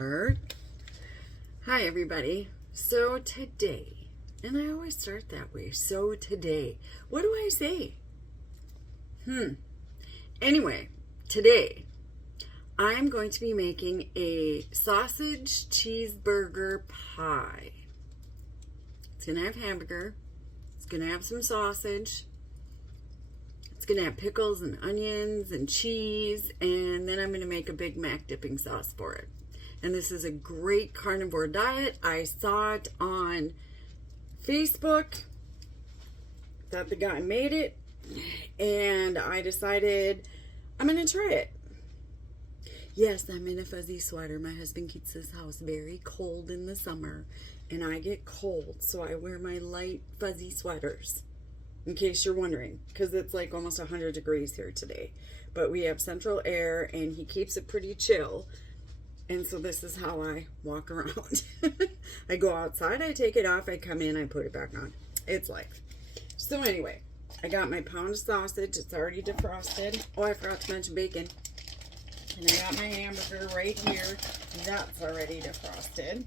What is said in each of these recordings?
Hi everybody. So today, and I always start that way. So today, what do I say? Anyway, today I'm going to be making a sausage cheeseburger pie. It's gonna have hamburger. It's gonna have some sausage. It's gonna have pickles and onions and cheese, and then I'm gonna make a Big Mac dipping sauce for it. And this is a great carnivore diet. I saw it on Facebook that the guy made it, and I decided I'm going to try it. Yes, I'm in a fuzzy sweater. My husband keeps this house very cold in the summer, and I get cold, so I wear my light fuzzy sweaters, in case you're wondering, because it's like almost 100 degrees here today. But we have central air, and he keeps it pretty chill. And so this is how I walk around. I go outside, I take it off, I come in, I put it back on. It's life. So anyway, I got my pound of sausage. It's already defrosted. Oh, I forgot to mention bacon. And I got my hamburger right here. That's already defrosted.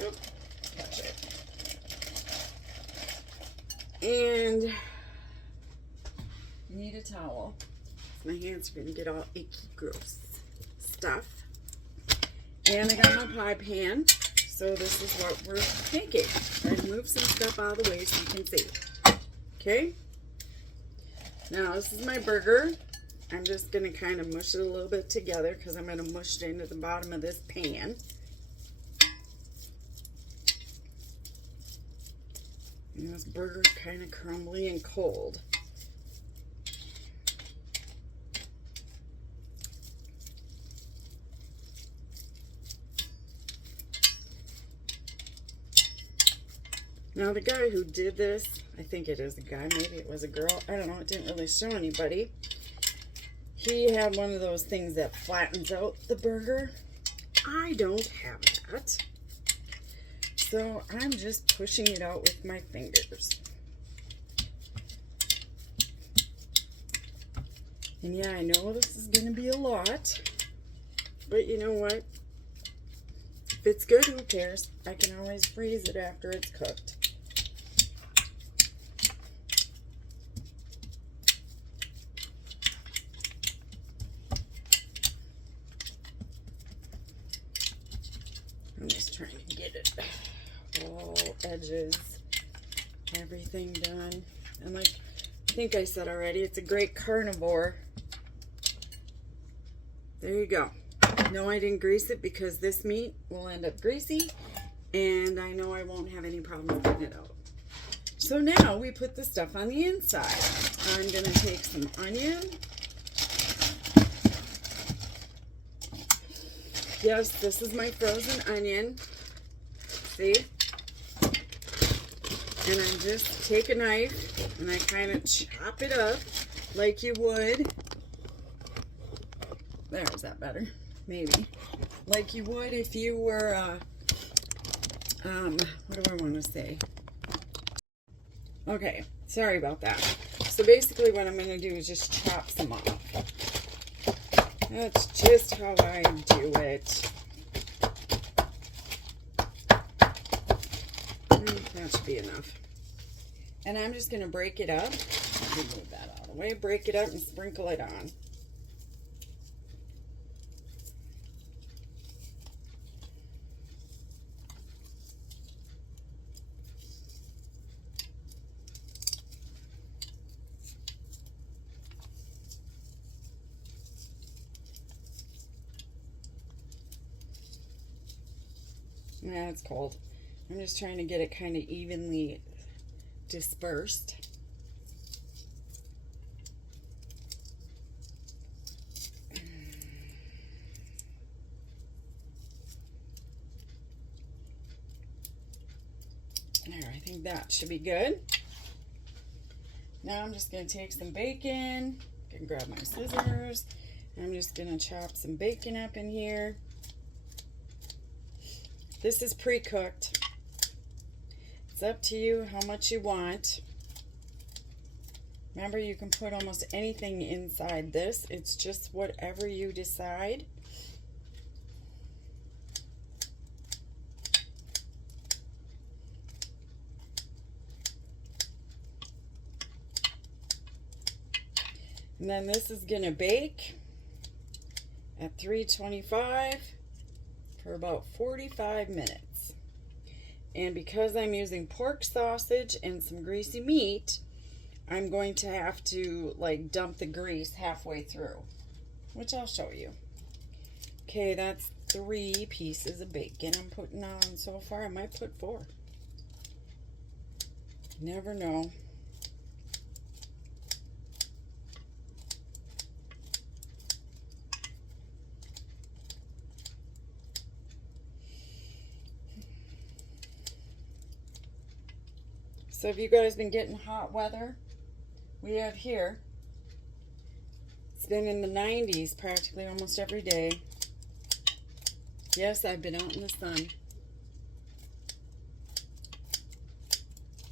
Oop, touch it. And you need a towel. My hands are going to get all icky, gross stuff. And I got my pie pan, so this is what we're making. I'm going to move some stuff out of the way so you can see. Okay? Now this is my burger. I'm just going to kind of mush it a little bit together because I'm going to mush it into the bottom of this pan. And this burger's kind of crumbly and cold. Now the guy who did this, I think it is a guy, maybe it was a girl, I don't know, it didn't really show anybody. He had one of those things that flattens out the burger. I don't have that. So I'm just pushing it out with my fingers. And yeah, I know this is going to be a lot, but you know what? If it's good, who cares? I can always freeze it after it's cooked. I'm just trying to get it all edges, everything done. And like I think I said already, it's a great carnivore. There you go. No, I didn't grease it because this meat will end up greasy, and I know I won't have any problems getting it out. So now we put the stuff on the inside. I'm going to take some onion. Yes, this is my frozen onion. See? And I just take a knife and I kind of chop it up like you would. There, is that better? Maybe. Like you would if you were, what do I want to say? Okay, sorry about that. So basically what I'm going to do is just chop some off. That's just how I do it. That should be enough. And I'm just going to break it up. Move that out of the way. Break it up and sprinkle it on. Yeah, it's cold. I'm just trying to get it kind of evenly dispersed. There, I think that should be good. Now I'm just going to take some bacon. I can grab my scissors. I'm just going to chop some bacon up in here. This is pre-cooked. It's up to you how much you want. Remember, you can put almost anything inside this. It's just whatever you decide. And then this is going to bake at 325 for about 45 minutes. And because I'm using pork sausage and some greasy meat, I'm going to have to like dump the grease halfway through, which I'll show you. Okay, that's 3 pieces of bacon I'm putting on so far. I might put 4. Never know. So have you guys been getting hot weather? We have here. It's been in the 90s practically almost every day. Yes, I've been out in the sun.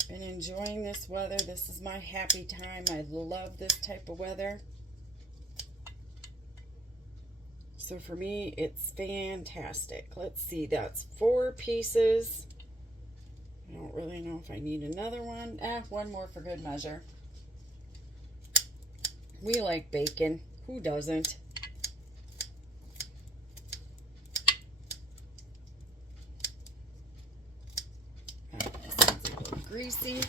Been enjoying this weather. This is my happy time. I love this type of weather. So for me, it's fantastic. Let's see, that's 4 pieces. I don't really know if I need another one. One more for good measure. We like bacon. Who doesn't? This is a little greasy.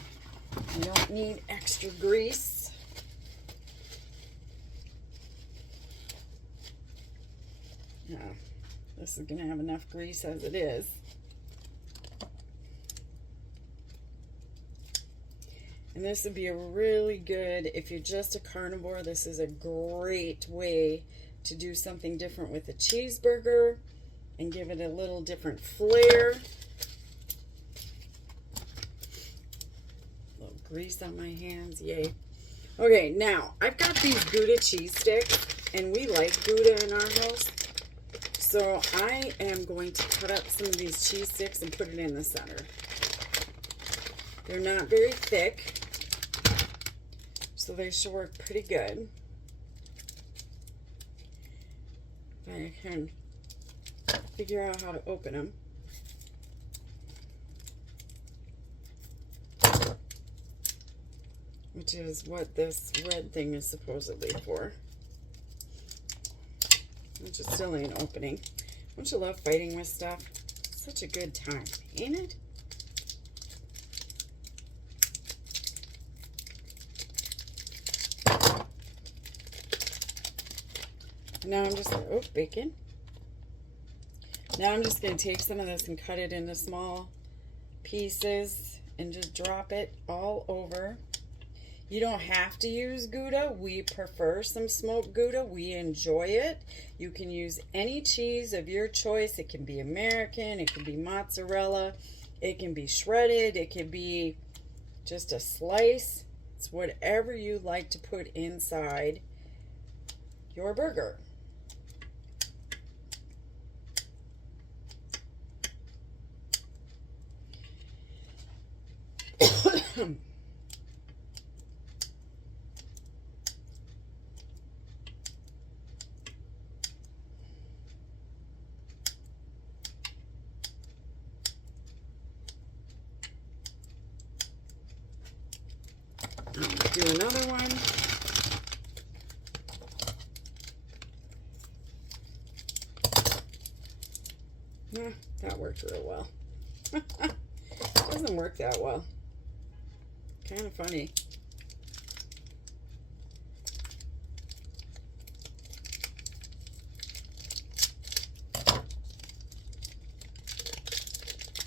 You don't need extra grease. No, this is going to have enough grease as it is. And this would be a really good, if you're just a carnivore, this is a great way to do something different with a cheeseburger and give it a little different flair. A little grease on my hands, yay. Okay, now, I've got these Gouda cheese sticks, and we like Gouda in our house. So I am going to cut up some of these cheese sticks and put it in the center. They're not very thick, so they should work pretty good. I can figure out how to open them. Which is what this red thing is supposedly for. Which is still ain't opening. Don't you love fighting with stuff? It's such a good time, ain't it? Now I'm just, oh, bacon. Now I'm just going to take some of this and cut it into small pieces and just drop it all over. You don't have to use Gouda. We prefer some smoked Gouda. We enjoy it. You can use any cheese of your choice. It can be American. It can be mozzarella. It can be shredded. It can be just a slice. It's whatever you like to put inside your burger. Do another one. That worked real well. Doesn't work that well. Kind of funny.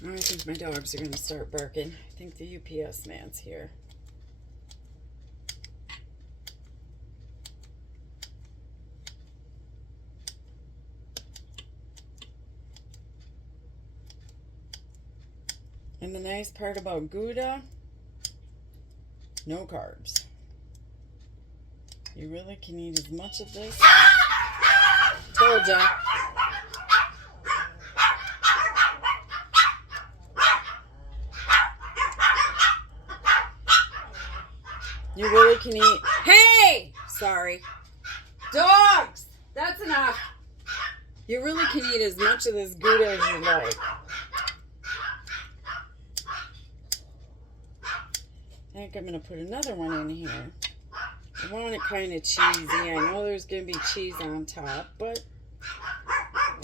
I think my dogs are going to start barking. I think the UPS man's here. And the nice part about Gouda, no carbs. You really can eat as much of this. Told ya. You really can eat. Hey! Sorry. Dogs! That's enough. You really can eat as much of this Gouda as you like. I think I'm going to put another one in here. I want it kind of cheesy. I know there's going to be cheese on top, but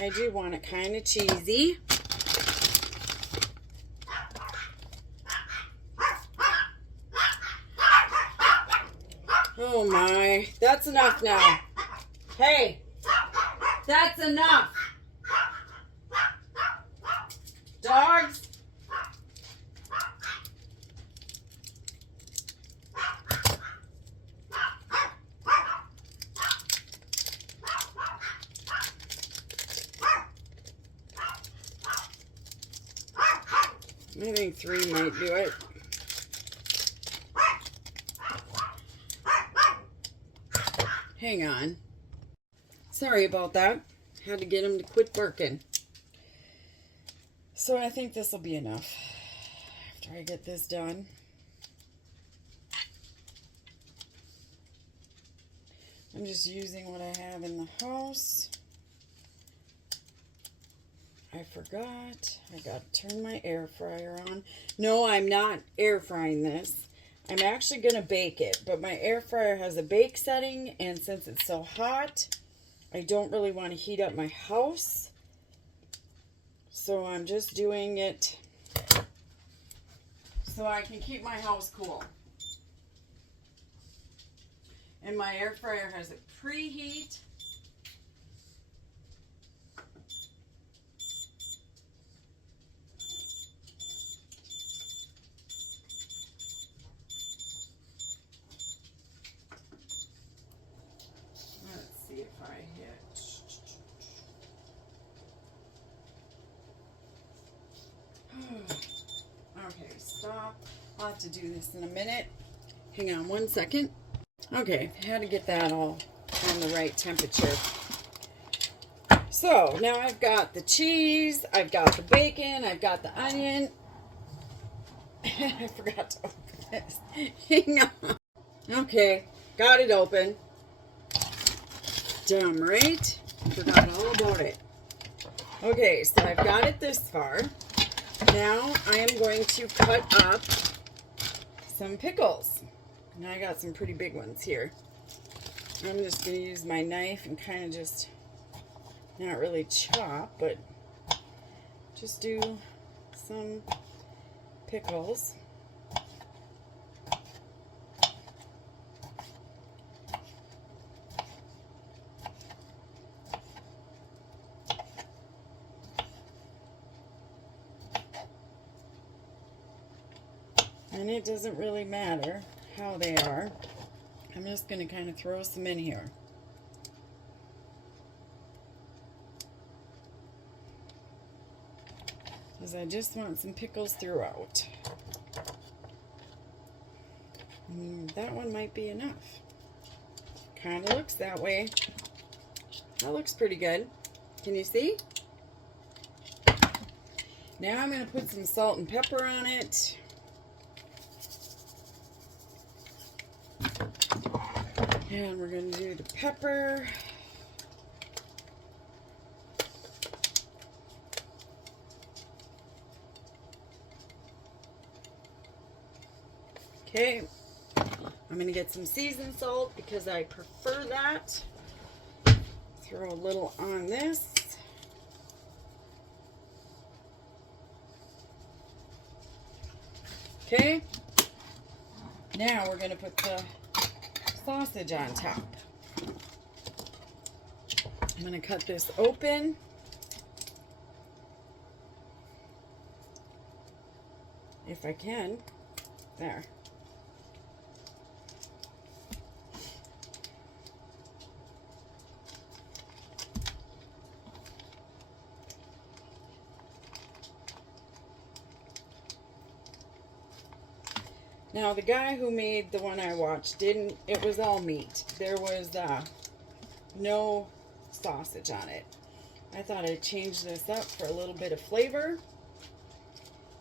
I do want it kind of cheesy. Oh my, that's enough now. Hey, that's enough. Dogs. I think 3 might do it. Hang on. Sorry about that. Had to get him to quit barking. So I think this will be enough after I get this done. I'm just using what I have in the house. I forgot. I got to turn my air fryer on. No, I'm not air frying this. I'm actually going to bake it, but my air fryer has a bake setting, and since it's so hot, I don't really want to heat up my house. So I'm just doing it so I can keep my house cool. And my air fryer has a preheat. Okay, stop. I'll have to do this in a minute. Hang on 1 second. Okay, had to get that all on the right temperature. So now I've got the cheese, I've got the bacon, I've got the onion. I forgot to open this. Hang on. Okay, got it open. Damn right. Forgot all about it. Okay, so I've got it this far. Now I am going to cut up some pickles. And I got some pretty big ones here. I'm just going to use my knife and kind of just, not really chop, but just do some pickles. And it doesn't really matter how they are. I'm just going to kind of throw some in here. Because I just want some pickles throughout. That one might be enough. Kind of looks that way. That looks pretty good. Can you see? Now I'm going to put some salt and pepper on it. And we're going to do the pepper. Okay. I'm going to get some seasoned salt because I prefer that. Throw a little on this. Okay. Now we're going to put the sausage on top. I'm going to cut this open. If I can. There. Now, the guy who made the one I watched it was all meat. There was no sausage on it. I thought I'd change this up for a little bit of flavor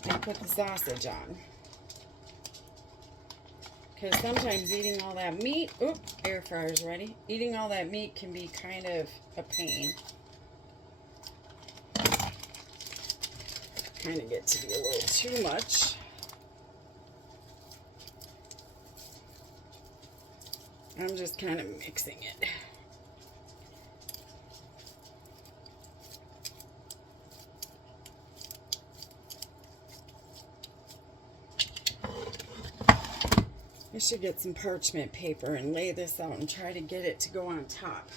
and put the sausage on. Because sometimes eating all that meat, air fryer's ready. Eating all that meat can be kind of a pain. Kind of get to be a little too much. I'm just kind of mixing it. I should get some parchment paper and lay this out and try to get it to go on top.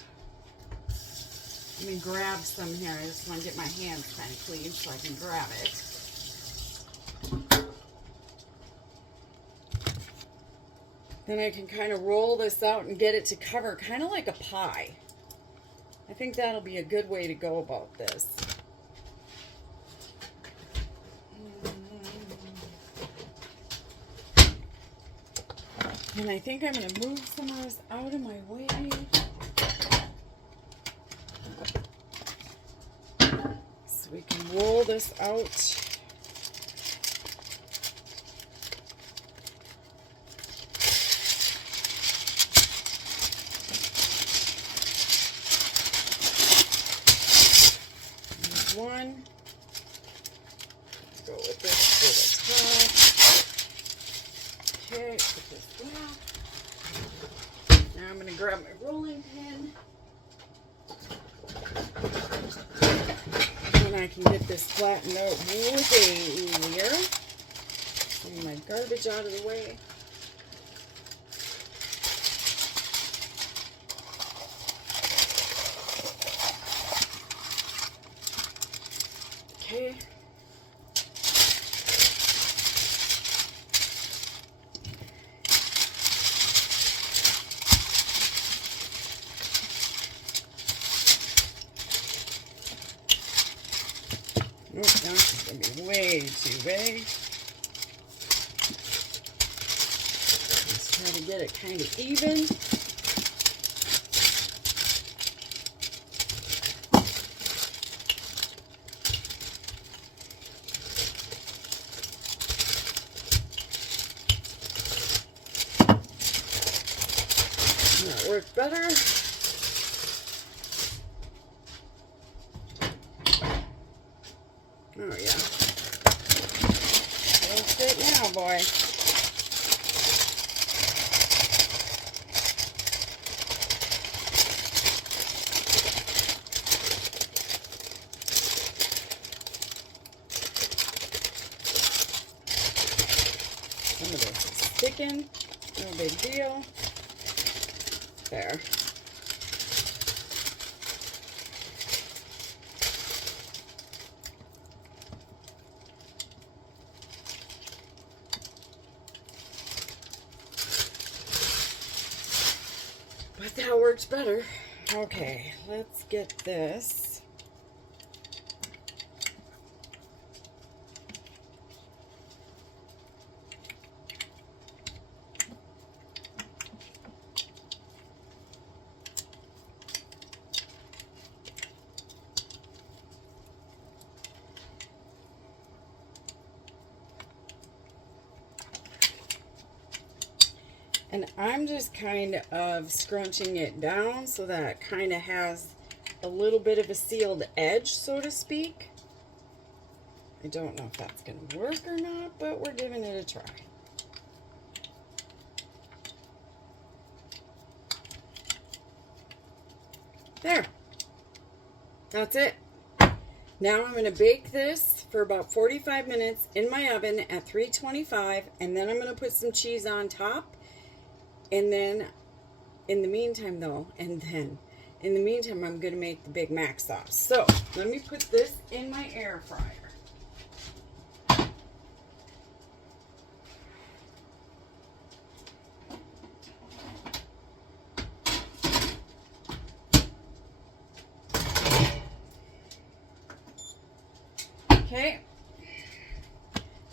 Let me grab some here. I just want to get my hands kind of clean so I can grab it. Then I can kind of roll this out and get it to cover, kind of like a pie. I think that'll be a good way to go about this. And I think I'm going to move some of this out of my way. So we can roll this out. One. Let's go with this for the top. Okay, put this down. Now I'm going to grab my rolling pin. And I can get this flattened out way easier. Get my garbage out of the way. Okay. Oh, that's going to be way too big. Let's try to get it kind of even. That works better. Oh, yeah. That's it now, boy. Some of this is sticking. No big deal. There. But that works better. Okay, let's get this. And I'm just kind of scrunching it down so that it kind of has a little bit of a sealed edge, so to speak. I don't know if that's going to work or not, but we're giving it a try. There. That's it. Now I'm going to bake this for about 45 minutes in my oven at 325, and then I'm going to put some cheese on top. And then, in the meantime, I'm going to make the Big Mac sauce. So, let me put this in my air fryer. Okay.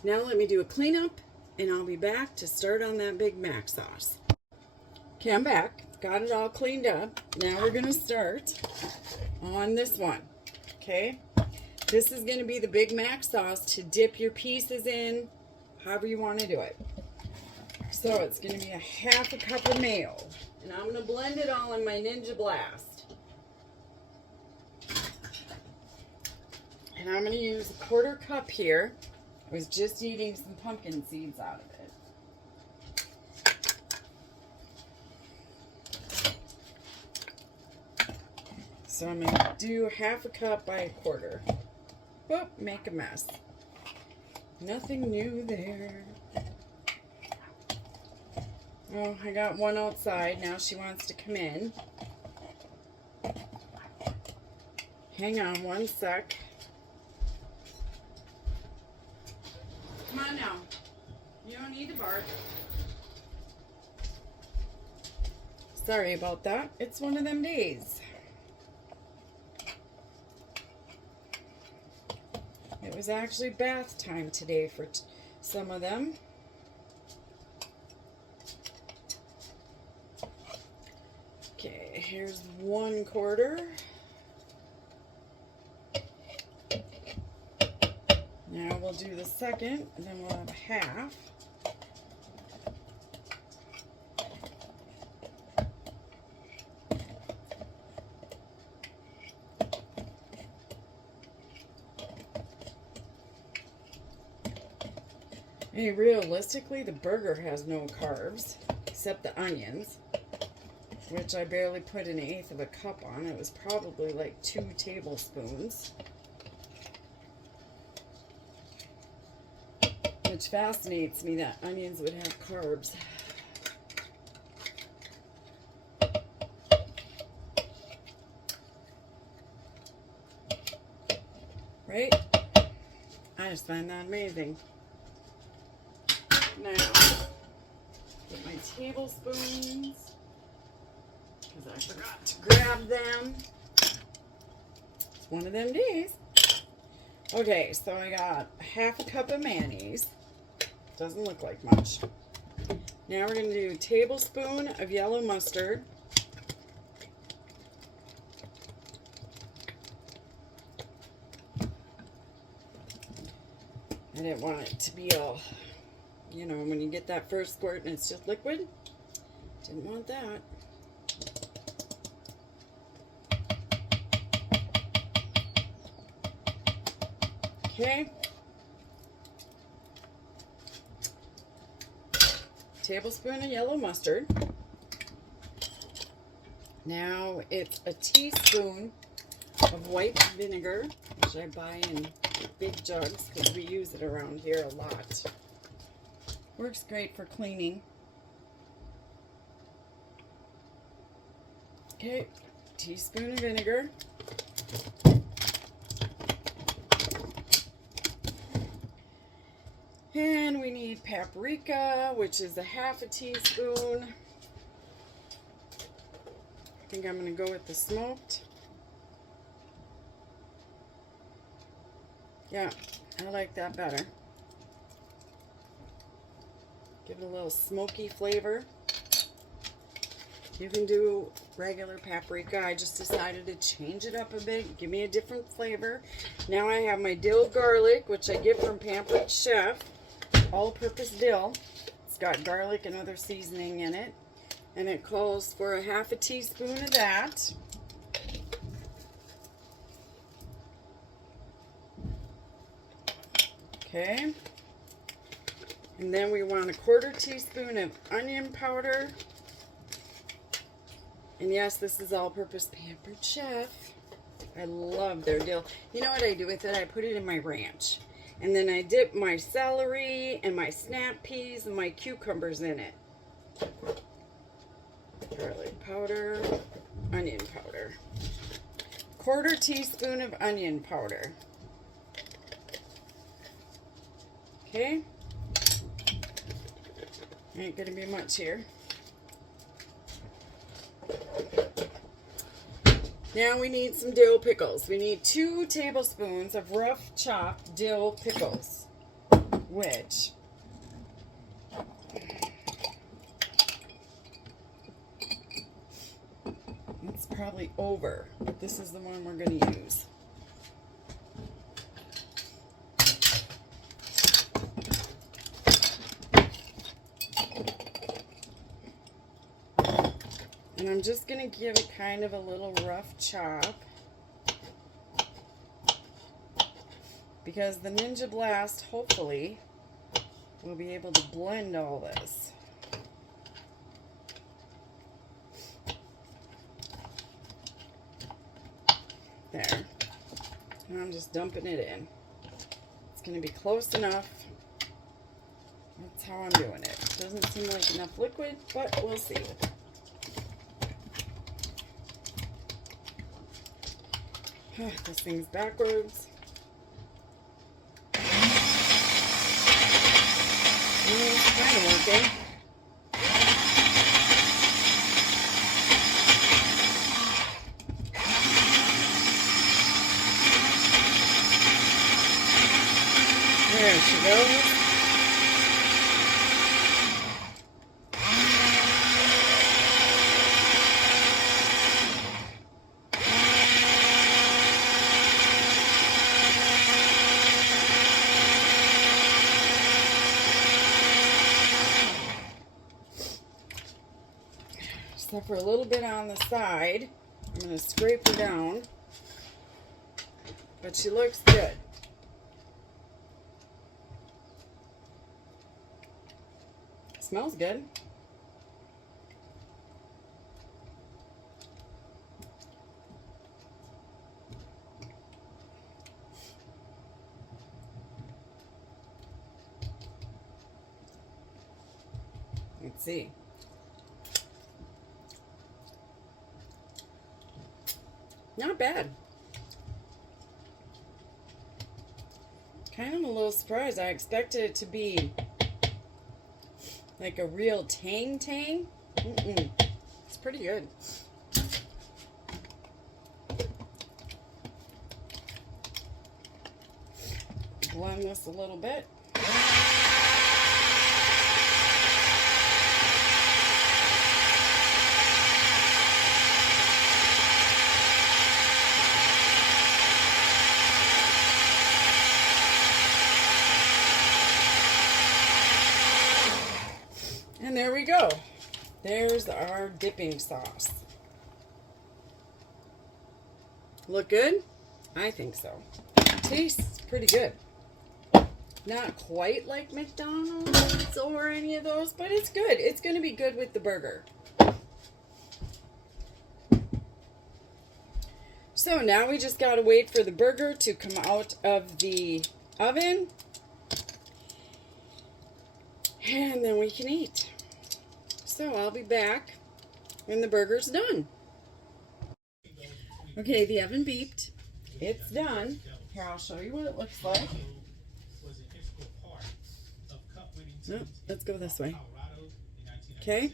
Now let me do a cleanup, and I'll be back to start on that Big Mac sauce. Okay, I'm back. Got it all cleaned up. Now we're going to start on this one. Okay? This is going to be the Big Mac sauce to dip your pieces in, however you want to do it. So it's going to be a half a cup of mayo. And I'm going to blend it all in my Ninja Blast. And I'm going to use a quarter cup here. I was just eating some pumpkin seeds out of it. So I'm going to do 1/2 cup by 1/4. Whoop, make a mess. Nothing new there. Oh, I got one outside. Now she wants to come in. Hang on one sec. Come on now. You don't need to bark. Sorry about that. It's one of them days. It was actually bath time today for some of them. Okay, here's 1/4. Now we'll do the second, and then we'll have 1/2. Hey, realistically, the burger has no carbs, except the onions, which I barely put 1/8 cup on. It was probably like 2 tablespoons. Which fascinates me that onions would have carbs. Right? I just find that amazing. Now, get my tablespoons, because I forgot to grab them. It's one of them days. Okay, so I got 1/2 cup of mayonnaise. Doesn't look like much. Now we're going to do a tablespoon of yellow mustard. I didn't want it to be all, you know, when you get that first squirt and it's just liquid. Didn't want that. Okay. Tablespoon of yellow mustard. Now it's a teaspoon of white vinegar, which I buy in big jugs because we use it around here a lot. Works great for cleaning. Okay, teaspoon of vinegar. And we need paprika, which is 1/2 teaspoon. I think I'm going to go with the smoked. Yeah, I like that better. Give it a little smoky flavor. You can do regular paprika. I just decided to change it up a bit, give me a different flavor. Now I have my dill garlic, which I get from Pampered Chef. All-purpose dill. It's got garlic and other seasoning in it. And it calls for 1/2 teaspoon of that. Okay. And then we want 1/4 teaspoon of onion powder. And yes, this is all-purpose Pampered Chef. I love their dill. You know what I do with it? I put it in my ranch. And then I dip my celery and my snap peas and my cucumbers in it. Garlic powder, onion powder. 1/4 teaspoon of onion powder. Okay. Ain't gonna be much here. Now we need some dill pickles. We need 2 tablespoons of rough chopped dill pickles, which it's probably over, but this is the one we're going to use. And I'm just going to give it kind of a little rough chop, because the Ninja Blast, hopefully, will be able to blend all this. I'm just dumping it in. It's going to be close enough. That's how I'm doing it. Doesn't seem like enough liquid, but we'll see. This thing's backwards. It's kind of working. There she goes. Except for a little bit on the side. I'm going to scrape her down. But she looks good. Smells good. Let's see. Not bad. Kind of a little surprised. I expected it to be like a real tang. It's pretty good. Blend this a little bit. And there we go. There's our dipping sauce. Look good? I think so. Tastes pretty good. Not quite like McDonald's or any of those, but it's good. It's going to be good with the burger. So now we just got to wait for the burger to come out of the oven. And then we can eat. So I'll be back when the burger's done. Okay, the oven beeped. It's done. Here, I'll show you what it looks like. No, let's go this way. Okay,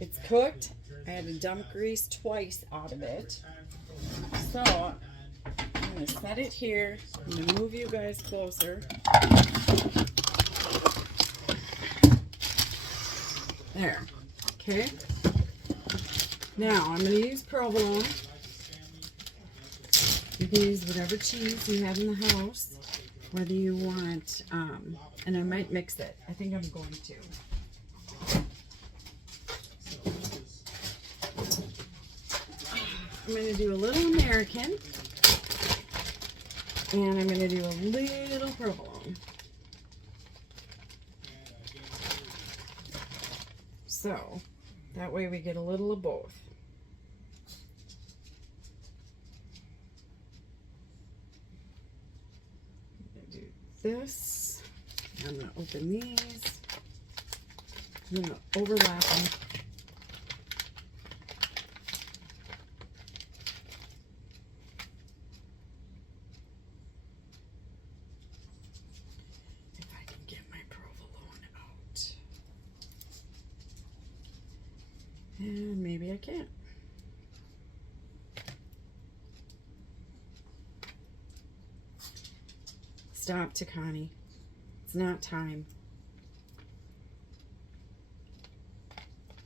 it's cooked. I had to dump grease twice out of it. So I'm going to set it here. I'm going to move you guys closer. There. Okay. Now I'm going to use provolone. You can use whatever cheese you have in the house, whether you want, and I might mix it. I think I'm going to. I'm going to do a little American, and I'm going to do a little provolone. So, that way we get a little of both. I'm going to do this. I'm going to open these. I'm going to overlap them. If I can get my provolone out. And maybe I can't. Stop, Takani. It's not time.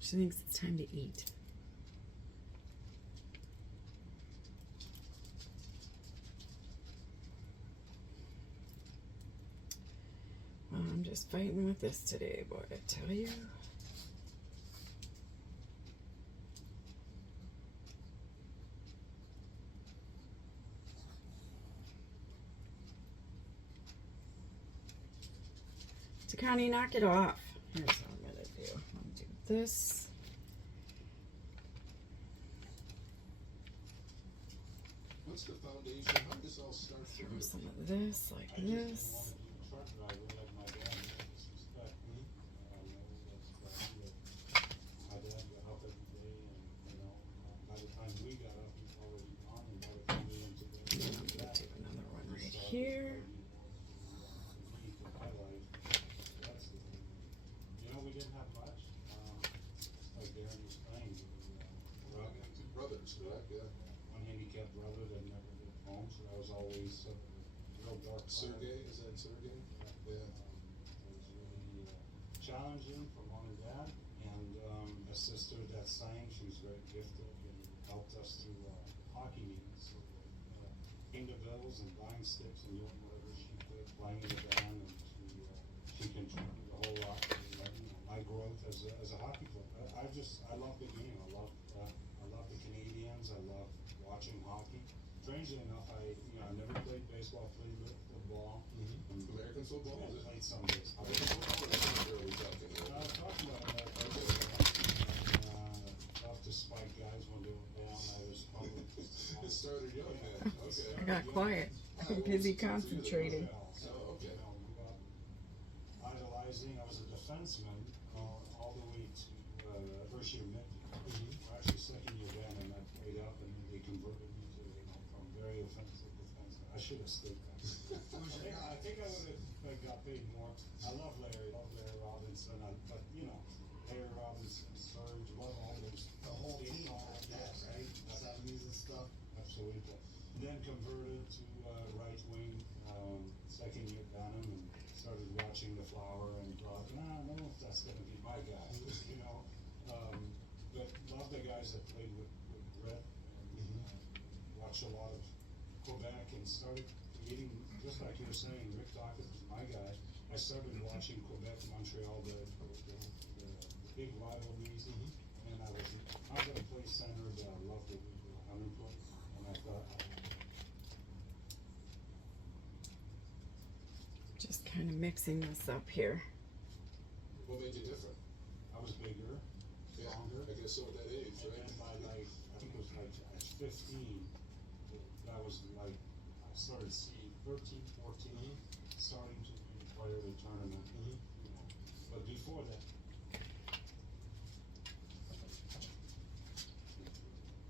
She thinks it's time to eat. Well, I'm just fighting with this today, boy, I tell you. Takani, knock it off. Here's what I'm going to do. I'm going to do this. What's the foundation? How does this all start Throw some of this like this. Here. We didn't have much. Like Darren was playing, brothers, correct? Yeah. One handicapped brother that never did home, so that was always a real dark. Sergey, is that Sergey? Yeah. It was really challenging for mom and dad, and a sister that sang. She was very gifted and helped us through hockey meetings. So, paying the bills and buying sticks and doing whatever she could, playing in the band, and she contributed a whole lot to my growth as a hockey player. I love the game. I love the Canadians. I love watching hockey. Strangely enough, I never played baseball, played football. American football? Yeah, I played some baseball. American football? Or are we talking about? I'm talking about off to spike guys when they were down. I was probably it started young, man. Okay. I got quiet. I'm busy concentrating. Oh, okay. Idolizing. I was a defenseman all the way to first year mid. Actually, second year band, and I played up, and they converted me to from very offensive defenseman. I should have stayed back. I think I would have got paid more. I love Larry Robinson, but Larry Robinson, Serge, love all those. The whole team, right? 70s and stuff. Absolutely. Then converted to right wing, second year Bantam, and started watching the Flower and thought, I don't know if that's going to be my guy, but love the guys that played with Brett, and watched a lot of Quebec, and started creating, just like you were saying, Rick Dockett was my guy. I started watching Quebec, Montreal, the big rivalries, and I was going to play center, but I loved it with unemployed, and I thought, just kind of mixing this up here. what made you different? I was bigger, stronger. I guess so at that age, right? And by I think it was at 15, that was I started seeing 13, 14, starting to be part of the tournament. But before that,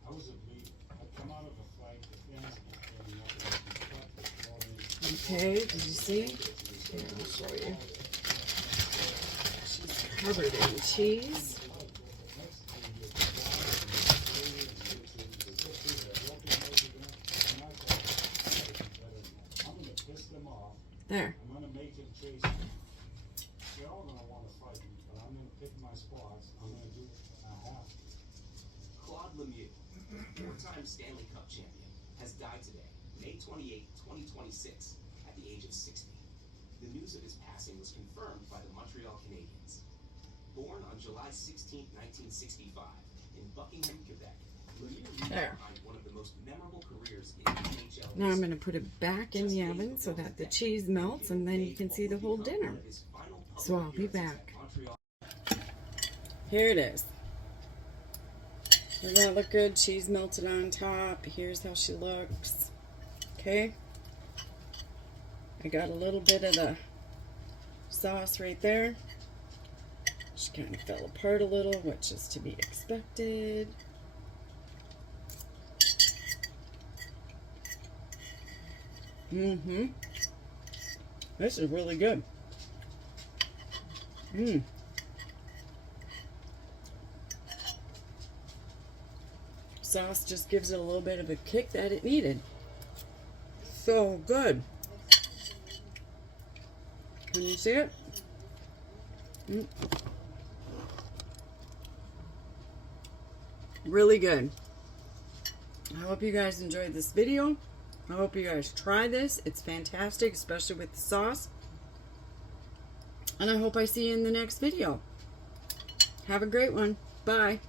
I was a leader. I'd come out of a fight, the fans would be up, okay, did you see? Here, I'll show you. She's covered in cheese. There. I'm going to make him chase me. They're all going to want to fight me, but I'm going to pick my spots. I'm going to do it when I have to. Claude Lemieux, four-time Stanley Cup champion, has died today, May 28, 2026, at the age of 60. The news of his passing was confirmed by the Montreal Canadiens. Born on July 16, 1965, in Buckingham, Quebec, Lemieux left behind one of the most memorable careers in NHL. Now I'm going to put it back in the oven so that the cheese melts, and then you can see the whole dinner. So I'll be back. Here it is. Does that look good? Cheese melted on top. Here's how she looks. Okay. I got a little bit of the sauce right there. She kind of fell apart a little, which is to be expected. This is really good. Sauce just gives it a little bit of a kick that it needed. So good. Can you see it? Really good. I hope you guys enjoyed this video. I hope you guys try this. It's fantastic, especially with the sauce. And I hope I see you in the next video. Have a great one. Bye.